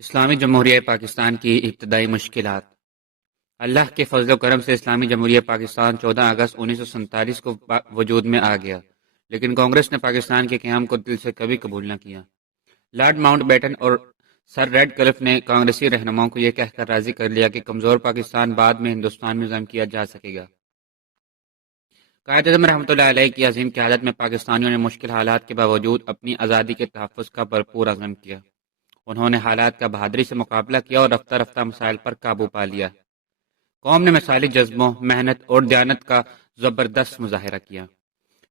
اسلامی جمہوریہ پاکستان کی ابتدائی مشکلات۔ اللہ کے فضل و کرم سے اسلامی جمہوریہ پاکستان 14 اگست 1947 کو وجود میں آ گیا، لیکن کانگریس نے پاکستان کے قیام کو دل سے کبھی قبول نہ کیا۔ لارڈ ماؤنٹ بیٹن اور سر ریڈ کلف نے کانگریسی رہنماؤں کو یہ کہہ کر راضی کر لیا کہ کمزور پاکستان بعد میں ہندوستان میں ضم کیا جا سکے گا۔ قائد اعظم رحمۃ اللہ علیہ کی عظیم قیادت میں پاکستانیوں نے مشکل حالات کے باوجود اپنی آزادی کے تحفظ کا بھرپور عزم کیا۔ انہوں نے حالات کا بہادری سے مقابلہ کیا اور رفتہ رفتہ مسائل پر قابو پا لیا۔ قوم نے مثالی جذبوں، محنت اور دیانت کا زبردست مظاہرہ کیا۔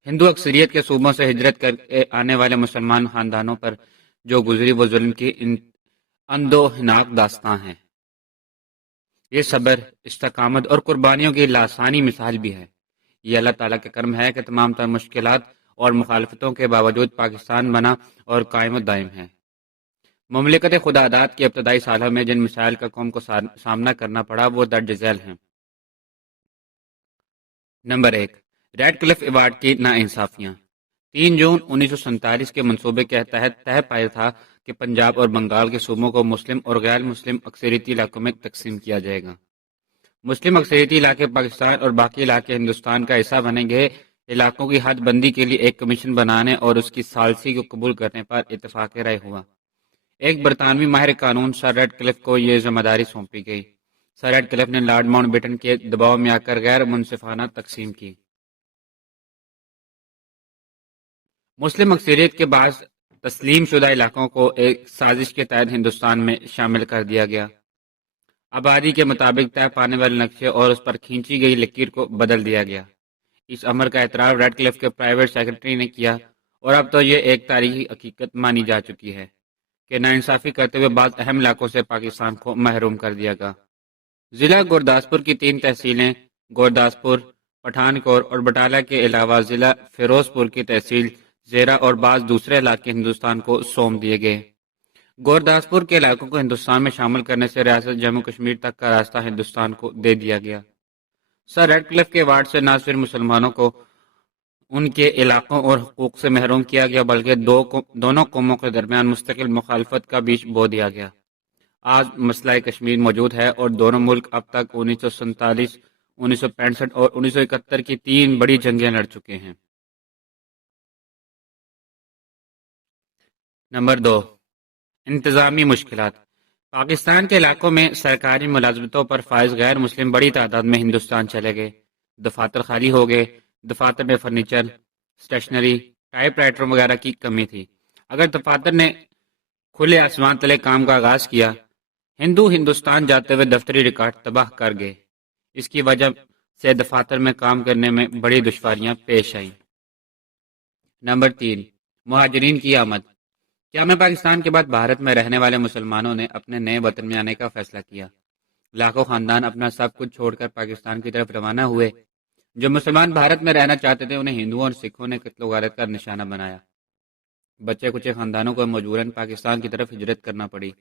ہندو اکثریت کے صوبوں سے ہجرت کر کے آنے والے مسلمان خاندانوں پر جو گزری وہ ظلم کی اندوہناک داستاں ہے۔ یہ صبر، استقامت اور قربانیوں کی لاسانی مثال بھی ہے۔ یہ اللہ تعالیٰ کا کرم ہے کہ تمام تر مشکلات اور مخالفتوں کے باوجود پاکستان بنا اور قائم و دائم ہے۔ مملکت خدا داد کے ابتدائی سالوں میں جن مسائل کا قوم کو سامنا کرنا پڑا وہ درج ذیل ہیں۔ نمبر 1، ریڈ کلف ایوارڈ کی ناانصافیاں۔ 3 جون 1947 کے منصوبے کے تحت طے پایا تھا کہ پنجاب اور بنگال کے صوبوں کو مسلم اور غیر مسلم اکثریتی علاقوں میں تقسیم کیا جائے گا۔ مسلم اکثریتی علاقے پاکستان اور باقی علاقے ہندوستان کا حصہ بنیں گے۔ علاقوں کی حد بندی کے لیے ایک کمیشن بنانے اور اس کی ثالثی کو قبول کرنے پر اتفاق رائے ہوا۔ ایک برطانوی ماہر قانون سر ریڈ کلف کو یہ ذمہ داری سونپی گئی۔ سر ریڈ کلف نے لارڈ ماؤنٹ بیٹن کے دباؤ میں آ کر غیر منصفانہ تقسیم کی۔ مسلم اکثریت کے بعض تسلیم شدہ علاقوں کو ایک سازش کے تحت ہندوستان میں شامل کر دیا گیا۔ آبادی کے مطابق طے پانے والے نقشے اور اس پر کھینچی گئی لکیر کو بدل دیا گیا۔ اس امر کا اعتراف ریڈ کلف کے پرائیویٹ سیکرٹری نے کیا اور اب تو یہ ایک تاریخی حقیقت مانی جا چکی ہے کہ ناانصافی کرتے ہوئے بعض اہم علاقوں سے پاکستان کو محروم کر دیا گیا۔ ضلع گورداسپور کی 3 تحصیلیں گورداسپور، پٹھان کور اور بٹالہ کے علاوہ ضلع فیروز پور کی تحصیل زیرہ اور بعض دوسرے علاقے ہندوستان کو سونپ دیے گئے۔ گورداسپور کے علاقوں کو ہندوستان میں شامل کرنے سے ریاست جموں کشمیر تک کا راستہ ہندوستان کو دے دیا گیا۔ سر ریڈ کلف کے ایوارڈ سے نہ صرف مسلمانوں کو ان کے علاقوں اور حقوق سے محروم کیا گیا بلکہ دونوں قوموں کے درمیان مستقل مخالفت کا بیج بو دیا گیا۔ آج مسئلہ کشمیر موجود ہے اور دونوں ملک اب تک 1947، 1965 اور 1971 کی 3 بڑی جنگیں لڑ چکے ہیں۔ نمبر 2، انتظامی مشکلات۔ پاکستان کے علاقوں میں سرکاری ملازمتوں پر فائز غیر مسلم بڑی تعداد میں ہندوستان چلے گئے۔ دفاتر خالی ہو گئے۔ دفاتر میں فرنیچر، اسٹیشنری، ٹائپ رائٹر وغیرہ کی کمی تھی۔ اگر دفاتر نے کھلے آسمان تلے کام کا آغاز کیا، ہندوستان جاتے ہوئے دفتری ریکارڈ تباہ کر گئے۔ اس کی وجہ سے دفاتر میں کام کرنے میں بڑی دشواریاں پیش آئیں۔ نمبر 3، مہاجرین کی آمد۔ قیام پاکستان کے بعد بھارت میں رہنے والے مسلمانوں نے اپنے نئے وطن میں آنے کا فیصلہ کیا۔ لاکھوں خاندان اپنا سب کچھ چھوڑ کر پاکستان کی طرف روانہ ہوئے۔ جو مسلمان بھارت میں رہنا چاہتے تھے انہیں ہندوؤں اور سکھوں نے قتل و غارت کا نشانہ بنایا۔ بچے کچے خاندانوں کو مجبوراً پاکستان کی طرف ہجرت کرنا پڑی۔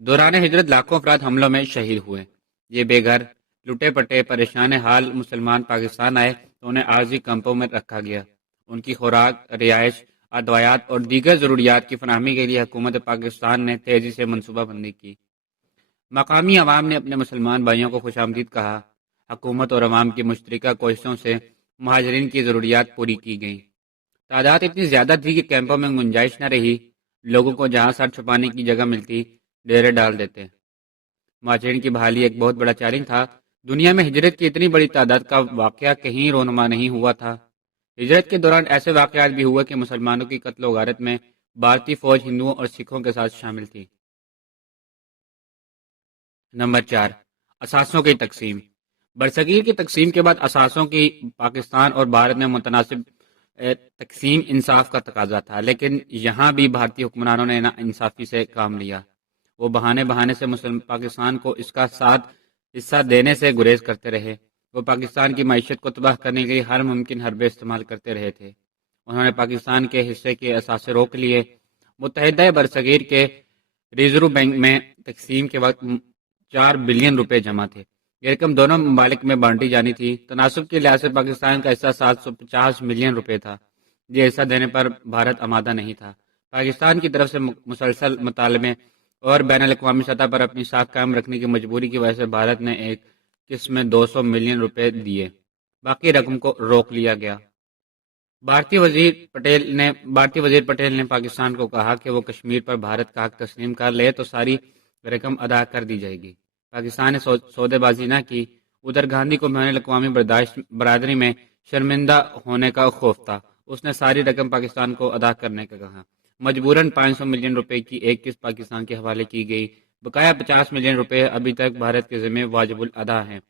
دوران ہجرت لاکھوں افراد حملوں میں شہید ہوئے۔ یہ بے گھر، لٹے پٹے، پریشان حال مسلمان پاکستان آئے تو انہیں عارضی کیمپوں میں رکھا گیا۔ ان کی خوراک، رہائش، ادویات اور دیگر ضروریات کی فراہمی کے لیے حکومت پاکستان نے تیزی سے منصوبہ بندی کی۔ مقامی عوام نے اپنے مسلمان بھائیوں کو خوش آمدید کہا۔ حکومت اور عوام کی مشترکہ کوششوں سے مہاجرین کی ضروریات پوری کی گئیں۔ تعداد اتنی زیادہ تھی کہ کیمپوں میں گنجائش نہ رہی۔ لوگوں کو جہاں سر چھپانے کی جگہ ملتی ڈیرے ڈال دیتے۔ مہاجرین کی بحالی ایک بہت بڑا چیلنج تھا۔ دنیا میں ہجرت کی اتنی بڑی تعداد کا واقعہ کہیں رونما نہیں ہوا تھا۔ ہجرت کے دوران ایسے واقعات بھی ہوئے کہ مسلمانوں کی قتل و غارت میں بھارتی فوج ہندوؤں اور سکھوں کے ساتھ شامل تھی۔ نمبر 4، اثاثوں کی تقسیم۔ برصغیر کی تقسیم کے بعد اثاثوں کی پاکستان اور بھارت میں متناسب تقسیم انصاف کا تقاضا تھا، لیکن یہاں بھی بھارتی حکمرانوں نے ناانصافی سے کام لیا۔ وہ بہانے سے پاکستان کو اس کا حصہ دینے سے گریز کرتے رہے۔ وہ پاکستان کی معیشت کو تباہ کرنے کے لیے ہر ممکن حربے استعمال کرتے رہے تھے۔ انہوں نے پاکستان کے حصے کے اثاثے روک لیے۔ متحدہ برصغیر کے ریزرو بینک میں تقسیم کے وقت 4 بلین روپے جمع تھے۔ یہ رقم دونوں ممالک میں بانٹی جانی تھی۔ تناسب کے لحاظ سے پاکستان کا حصہ 750 ملین روپے تھا۔ یہ حصہ دینے پر بھارت آمادہ نہیں تھا۔ پاکستان کی طرف سے مسلسل مطالبے اور بین الاقوامی سطح پر اپنی ساکھ قائم رکھنے کی مجبوری کی وجہ سے بھارت نے ایک قسط میں 200 ملین روپے دیے، باقی رقم کو روک لیا گیا۔ بھارتی وزیر پٹیل نے پاکستان کو کہا کہ وہ کشمیر پر بھارت کا حق تسلیم کر لے تو ساری رقم ادا کر دی جائے گی۔ پاکستان نے سودے بازی نہ کی۔ ادھر گاندھی کو بین الاقوامی برادری میں شرمندہ ہونے کا خوف تھا، اس نے ساری رقم پاکستان کو ادا کرنے کا کہا۔ مجبوراً 500 ملین روپے کی ایک قسط پاکستان کے حوالے کی گئی، بقایا 50 ملین روپے ابھی تک بھارت کے ذمہ واجب الادا ہیں۔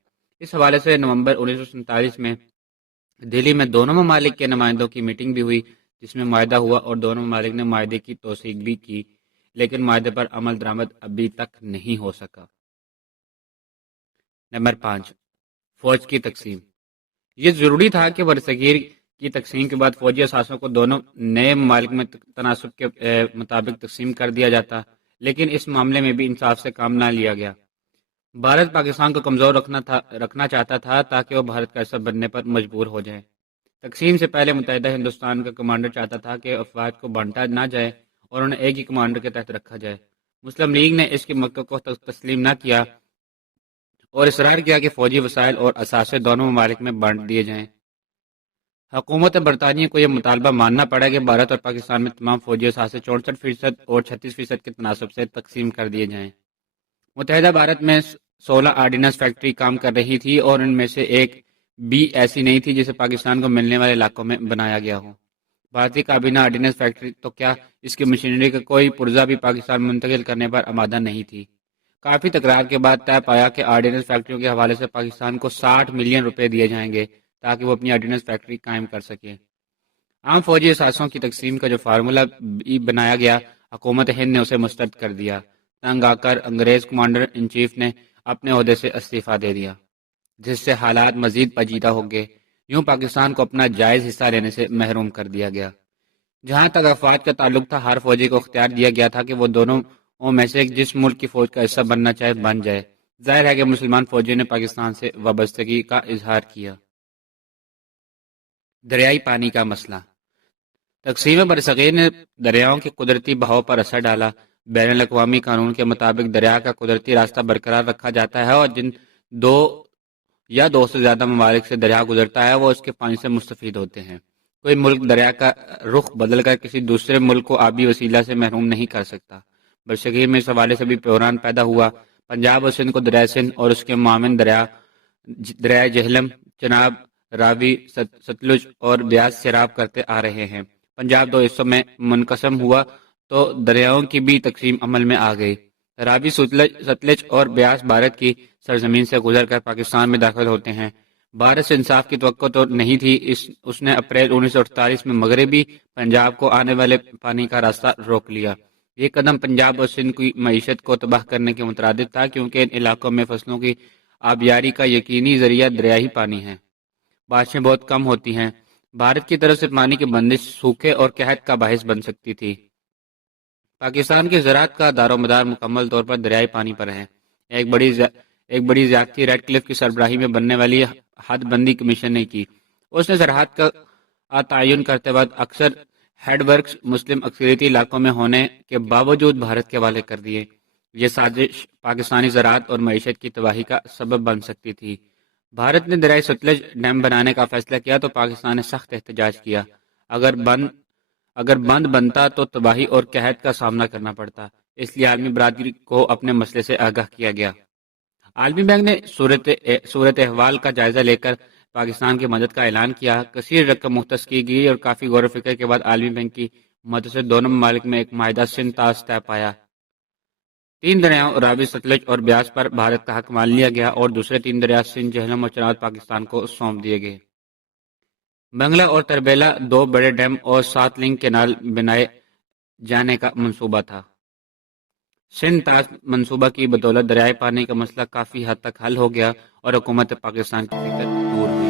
اس حوالے سے نومبر 1947 میں دہلی میں دونوں ممالک کے نمائندوں کی میٹنگ بھی ہوئی، جس میں معاہدہ ہوا اور دونوں ممالک نے معاہدے کی توثیق بھی کی، لیکن معاہدے پر عمل درآمد ابھی تک نہیں ہو سکا۔ نمبر 5، فوج کی تقسیم۔ یہ ضروری تھا کہ برصغیر کی تقسیم کے بعد فوجی اثاثوں کو دونوں نئے ممالک میں تناسب کے مطابق تقسیم کر دیا جاتا، لیکن اس معاملے میں بھی انصاف سے کام نہ لیا گیا۔ بھارت پاکستان کو کمزور رکھنا چاہتا تھا تاکہ وہ بھارت کا حصہ بننے پر مجبور ہو جائے۔ تقسیم سے پہلے متحدہ ہندوستان کا کمانڈر چاہتا تھا کہ افواج کو بانٹا نہ جائے اور انہیں ایک ہی کمانڈر کے تحت رکھا جائے۔ مسلم لیگ نے اس کے موقع کو تسلیم نہ کیا اور اصرار کیا کہ فوجی وسائل اور اثاثے دونوں ممالک میں بانٹ دیے جائیں۔ حکومت برطانیہ کو یہ مطالبہ ماننا پڑا کہ بھارت اور پاکستان میں تمام فوجی اثاثے 64% اور 36% کے تناسب سے تقسیم کر دیے جائیں۔ متحدہ بھارت میں 16 آرڈیننس فیکٹری کام کر رہی تھی اور ان میں سے ایک بھی ایسی نہیں تھی جسے پاکستان کو ملنے والے علاقوں میں بنایا گیا ہو۔ بھارتی کابینہ آرڈیننس فیکٹری تو کیا، اس کی مشینری کا کوئی پرزہ بھی پاکستان منتقل کرنے پر آمادہ نہیں تھی۔ کافی تکرار کے بعد طے پایا کہ آرڈیننس فیکٹریوں کے حوالے سے پاکستان کو 60 ملین روپے دیے جائیں گے تاکہ وہ اپنی آرڈیننس فیکٹری قائم کر سکے۔ عام فوجی اثاثوں کی تقسیم کا جو فارمولہ بنایا گیا، حکومت ہند نے اسے مسترد کر دیا۔ تنگ آ کر انگریز کمانڈر ان چیف نے اپنے عہدے سے استعفیٰ دے دیا، جس سے حالات مزید پیچیدہ ہو گئے۔ یوں پاکستان کو اپنا جائز حصہ لینے سے محروم کر دیا گیا۔ جہاں تک افواج کا تعلق تھا، ہر فوجی کو اختیار دیا گیا تھا کہ وہ دونوں میں سے جس ملک کی فوج کا حصہ بننا چاہے بن جائے۔ ظاہر ہے کہ مسلمان فوجیوں نے پاکستان سے وابستگی کا اظہار کیا۔ دریائی پانی کا مسئلہ۔ تقسیم برصغیر نے دریاؤں کے قدرتی بہاؤ پر اثر ڈالا۔ بین الاقوامی قانون کے مطابق دریا کا قدرتی راستہ برقرار رکھا جاتا ہے اور جن دو سے زیادہ ممالک سے دریا گزرتا ہے وہ اس کے پانی سے مستفید ہوتے ہیں۔ کوئی ملک دریا کا رخ بدل کر کسی دوسرے ملک کو آبی وسیلہ سے محروم نہیں کر سکتا۔ برصغیر میں اس حوالے سے بھی بحران پیدا ہوا۔ پنجاب اور سندھ کو دریائے سندھ اور اس کے معاون دریائے جہلم، چناب، راوی، ستلج اور بیاس سیراب کرتے آ رہے ہیں۔ پنجاب دو حصوں میں منقسم ہوا تو دریاؤں کی بھی تقسیم عمل میں آ گئی۔ راوی، ستلج اور بیاس بھارت کی سرزمین سے گزر کر پاکستان میں داخل ہوتے ہیں۔ بھارت سے انصاف کی توقع تو نہیں تھی، اس نے اپریل 1948 میں مغربی پنجاب کو آنے والے پانی کا راستہ روک لیا۔ یہ قدم پنجاب اور سندھ کی معیشت کو تباہ کرنے کے مترادف تھا، کیونکہ ان علاقوں میں فصلوں کی آبیاری کا یقینی ذریعہ دریائی پانی ہے۔ بارشیں بہت کم ہوتی ہیں۔ بھارت کی طرف سے پانی کی بندش سوکھے اور قحط کا باعث بن سکتی تھی۔ پاکستان کی زراعت کا دار و مدار مکمل طور پر دریائی پانی پر ہے۔ ایک بڑی زیادتی ریڈ کلف کی سربراہی میں بننے والی حد بندی کمیشن نے کی۔ اس نے سرحد کا تعین کرتے وقت اکثر ہیڈ ورکس مسلم اکثریتی علاقوں میں ہونے کے باوجود بھارت کے حوالے کر دیے۔ یہ سازش پاکستانی زراعت اور معیشت کی تباہی کا سبب بن سکتی تھی۔ بھارت نے دریائے ستلج ڈیم بنانے کا فیصلہ کیا تو پاکستان نے سخت احتجاج کیا۔ اگر بند بنتا تو تباہی اور قحط کا سامنا کرنا پڑتا، اس لیے عالمی برادری کو اپنے مسئلے سے آگاہ کیا گیا۔ عالمی بینک نے صورت احوال کا جائزہ لے کر پاکستان کی مدد کا اعلان کیا۔ کثیر رقم مختص کی گئی اور کافی غور و فکر کے بعد عالمی بینک کی مدد سے دونوں ممالک میں ایک معاہدہ سندھ تاس طے پایا۔ 3 دریاؤں راوی، ستلج اور بیاس پر بھارت کا حق مان لیا گیا اور دوسرے 3 دریا سندھ، جہلم اور چناب پاکستان کو سونپ دیے گئے۔ بنگلہ اور تربیلا 2 بڑے ڈیم اور 7 لنک کینال بنائے جانے کا منصوبہ تھا۔ سندھ تاس منصوبہ کی بدولت دریائے پانی کا مسئلہ کافی حد تک حل ہو گیا اور حکومت پاکستان کی فکر دور ہوئی۔